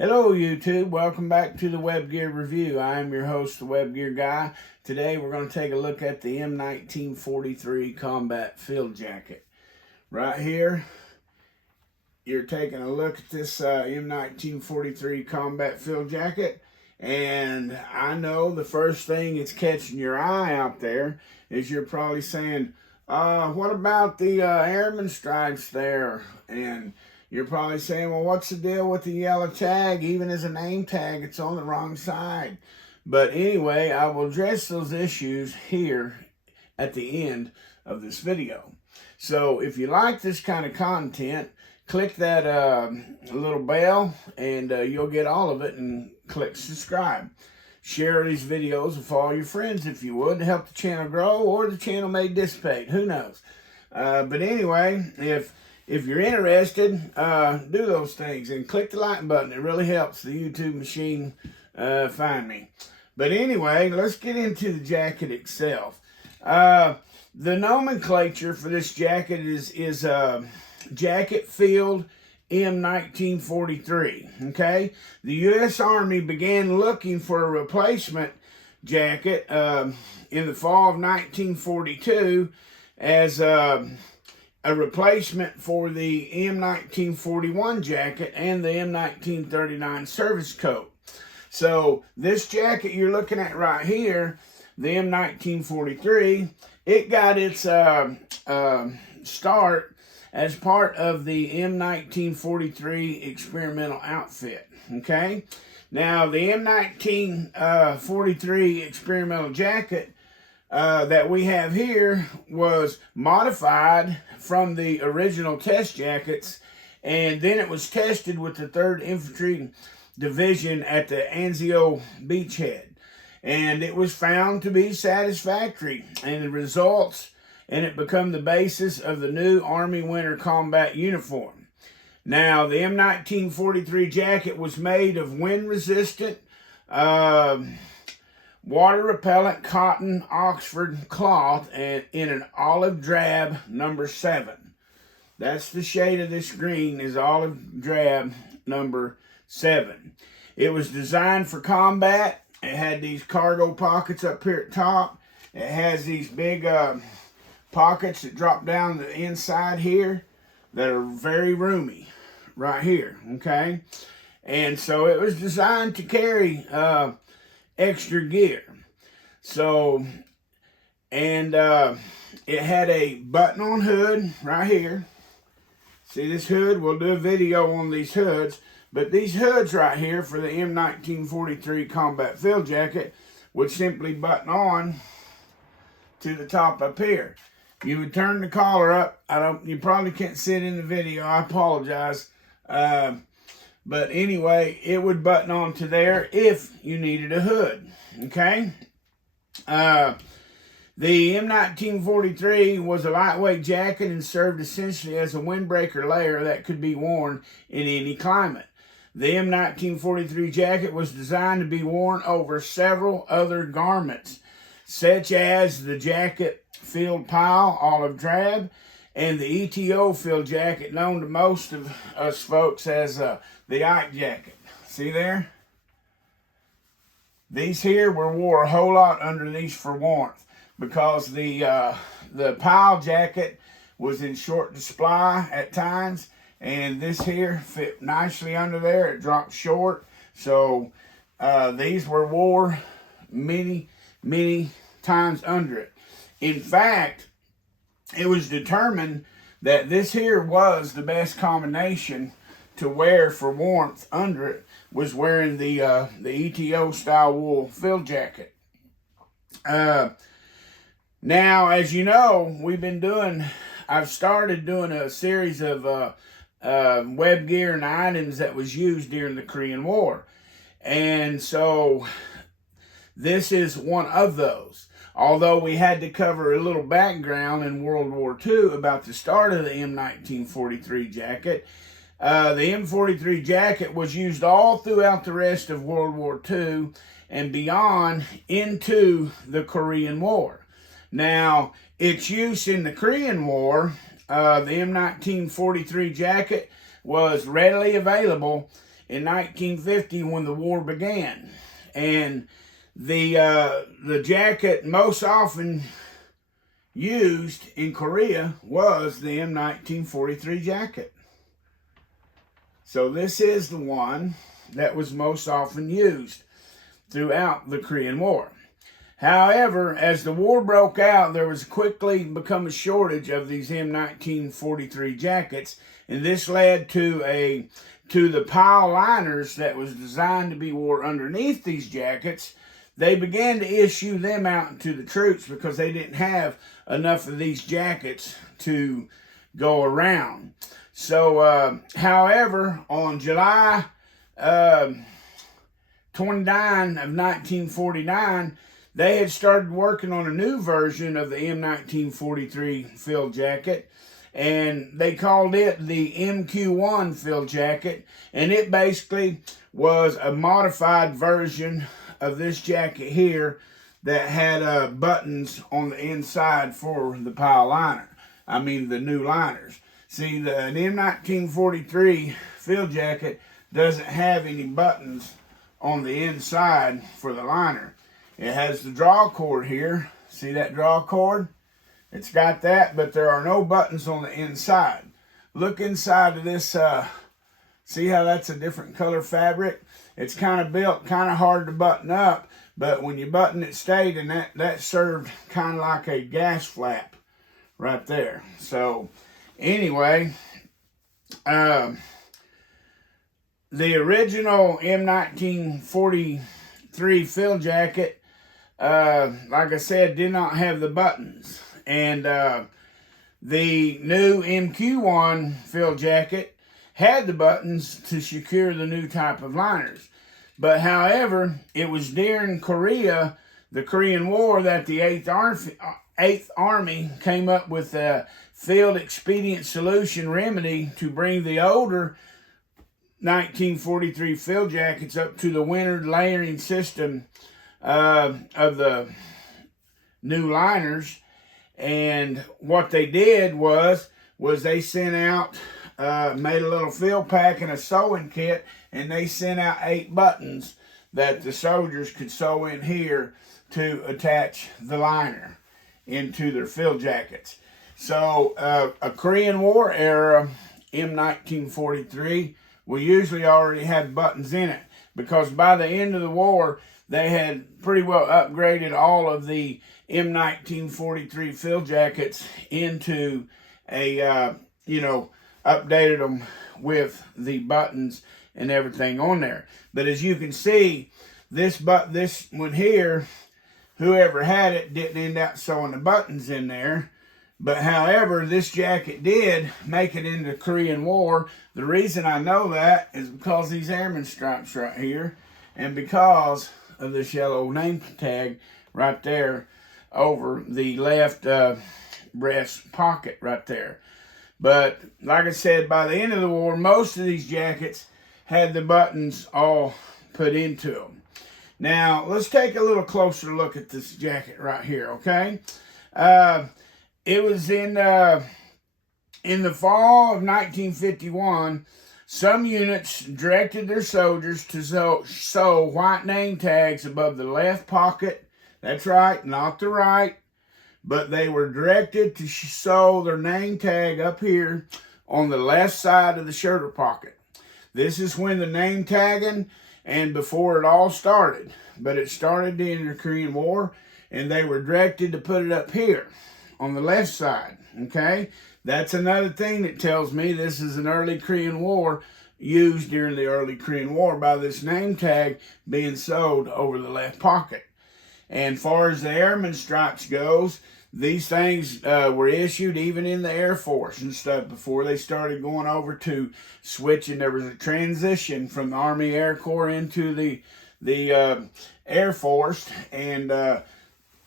Hello YouTube, welcome back to the Web Gear Review. I am your host, the Web Gear Guy. Today we're going to take a look at the M-1943 Combat Field Jacket. Right here, you're taking a look at this M-1943 Combat Field Jacket. And I know the first thing that's catching your eye out there is you're probably saying, what about the airman stripes there? And you're probably saying, well, what's the deal with the yellow tag? Even as a name tag, it's on the wrong side. But anyway, I will address those issues here at the end of this video. So if you like this kind of content, click that little bell and you'll get all of it, and click subscribe. Share these videos with all your friends if you would, to help the channel grow, or the channel may dissipate. Who knows? But anyway, if you're interested, do those things and click the like button. It really helps the YouTube machine find me. But anyway, let's get into the jacket itself. The nomenclature for this jacket is Jacket Field M-1943, okay? The U.S. Army began looking for a replacement jacket in the fall of 1942 as a replacement for the M-1941 jacket and the M-1939 service coat. So this jacket you're looking at right here, the M-1943, it got its start as part of the M-1943 experimental outfit, okay? Now, the M-1943 experimental jacket that we have here was modified from the original test jackets, and then it was tested with the 3rd Infantry Division at the Anzio beachhead, and it was found to be satisfactory, and the results, and it became the basis of the new Army Winter Combat Uniform. Now, the M-1943 jacket was made of wind-resistant, water-repellent cotton Oxford cloth, and in an olive drab number 7. That's the shade of this green, is olive drab number 7. It was designed for combat. It had these cargo pockets up here at top. It has these big pockets that drop down the inside here that are very roomy right here, okay? And so it was designed to carry extra gear. So, and it had a button-on hood right here. See this hood? We'll do a video on these hoods. But these hoods right here for the M1943 Combat Field Jacket would simply button on to the top up here. You would turn the collar up. You probably can't see it in the video. I apologize. But anyway, it would button on to there if you needed a hood, okay? The M1943 was a lightweight jacket and served essentially as a windbreaker layer that could be worn in any climate. The M1943 jacket was designed to be worn over several other garments, such as the jacket field pile, olive drab, and the ETO field jacket, known to most of us folks as the Ike jacket. See there? These here were wore a whole lot under these for warmth, because the pile jacket was in short supply at times, and this here fit nicely under there. It dropped short, so these were wore many times under it. In fact, it was determined that this here was the best combination to wear for warmth under it, was wearing the ETO style wool field jacket. Now, as you know, I've started doing a series of web gear and items that was used during the Korean War. And so this is one of those. Although we had to cover a little background in World War II about the start of the M1943 jacket, the M43 jacket was used all throughout the rest of World War II and beyond into the Korean War. Now, its use in the Korean War, the M1943 jacket was readily available in 1950 when the war began. And the jacket most often used in Korea was the M-1943 jacket. So this is the one that was most often used throughout the Korean War. However, as the war broke out, there was quickly become a shortage of these M-1943 jackets, and this led to the pile liners that was designed to be worn underneath these jackets. They began to issue them out to the troops because they didn't have enough of these jackets to go around. So, however, on July 29 of 1949, they had started working on a new version of the M-1943 field jacket, and they called it the MQ-1 field jacket, and it basically was a modified version of this jacket here that had buttons on the inside for the pile liner. I mean the new liners. See, the M-1943 field jacket doesn't have any buttons on the inside for the liner. It has the draw cord here. See that draw cord? It's got that, but there are no buttons on the inside. Look inside of this. See how that's a different color fabric? It's kind of built, kind of hard to button up, but when you button it straight, and that served kind of like a gas flap right there. So anyway, the original M-1943 field jacket, like I said, did not have the buttons. And the new MQ-1 field jacket had the buttons to secure the new type of liners. But however, it was during Korea, the Korean War, that the 8th Army came up with a field expedient solution remedy to bring the older 1943 field jackets up to the wintered layering system of the new liners. And what they did was they sent out, made a little field pack and a sewing kit, and they sent out 8 buttons that the soldiers could sew in here to attach the liner into their field jackets. So a Korean War era M-1943 will usually already have buttons in it, because by the end of the war, they had pretty well upgraded all of the M-1943 field jackets into a, updated them with the buttons and everything on there. But as you can see, this one here, whoever had it didn't end up sewing the buttons in there. But however, this jacket did make it into the Korean War. The reason I know that is because these airman stripes right here, and because of this yellow name tag right there over the left breast pocket right there. But like I said, by the end of the war, most of these jackets had the buttons all put into them. Now, let's take a little closer look at this jacket right here, okay? It was in the fall of 1951, some units directed their soldiers to sew white name tags above the left pocket. That's right, not the right. But they were directed to sew their name tag up here on the left side of the shoulder pocket. This is when the name tagging and before it all started. But it started in the Korean War, and they were directed to put it up here on the left side, okay? That's another thing that tells me this is an early Korean War, used during the early Korean War, by this name tag being sewed over the left pocket. And far as the airman stripes goes, these things were issued even in the Air Force and stuff before they started going over to switching. There was a transition from the Army Air Corps into the Air Force, and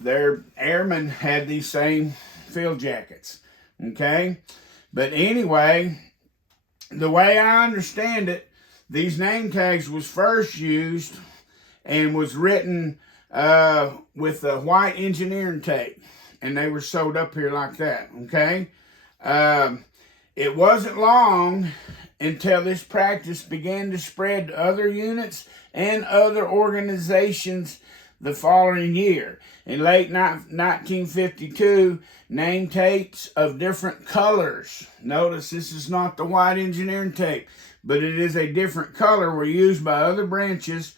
their airmen had these same field jackets, okay? But anyway, the way I understand it, these name tags was first used and was written with the white engineering tape, and they were sewed up here like that, okay? It wasn't long until this practice began to spread to other units and other organizations the following year. In late 1952, name tapes of different colors, notice this is not the white engineering tape, but it is a different color, were used by other branches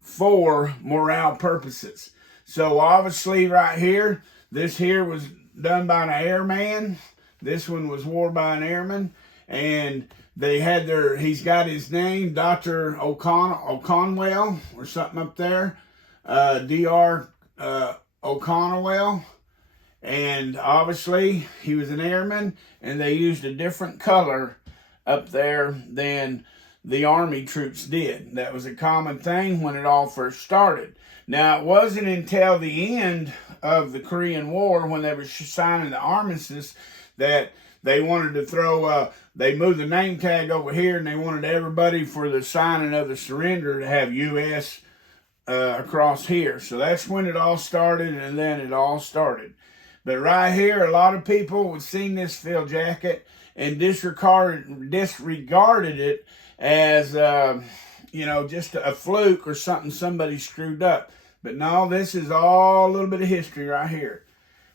for morale purposes. So obviously right here, this here was done by an airman. This one was worn by an airman. And they had he's got his name, Dr. O'Conwell or something up there. Dr. O'Conwell. And obviously he was an airman, and they used a different color up there than the Army troops did. That was a common thing when it all first started. Now, it wasn't until the end of the Korean War, when they were signing the armistice, that they wanted to throw, they moved the name tag over here, and they wanted everybody for the signing of the surrender to have U.S. Across here. So that's when it all started, and then it all started. But right here, a lot of people would seen this field jacket and disregarded it as, just a fluke or something somebody screwed up. But no, this is all a little bit of history right here.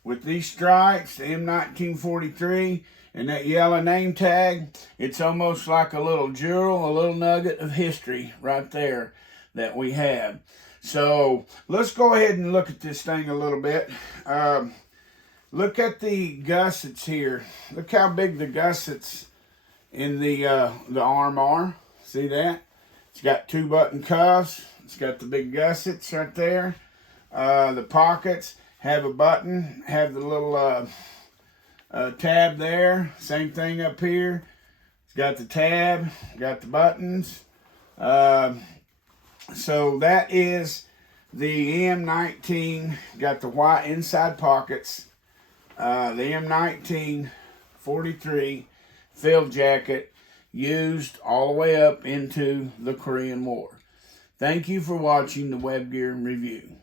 With these stripes, the M-1943, and that yellow name tag, it's almost like a little jewel, a little nugget of history right there that we have. So let's go ahead and look at this thing a little bit. Look at the gussets here. Look how big the gussets in the arm are. See that? It's got 2 button cuffs. It's got the big gussets right there. The pockets have a button, have the little tab there. Same thing up here. It's got the tab, got the buttons. So that is the M19, got the white inside pockets. The M1943 field jacket used all the way up into the Korean War. Thank you for watching the Web Gear Review.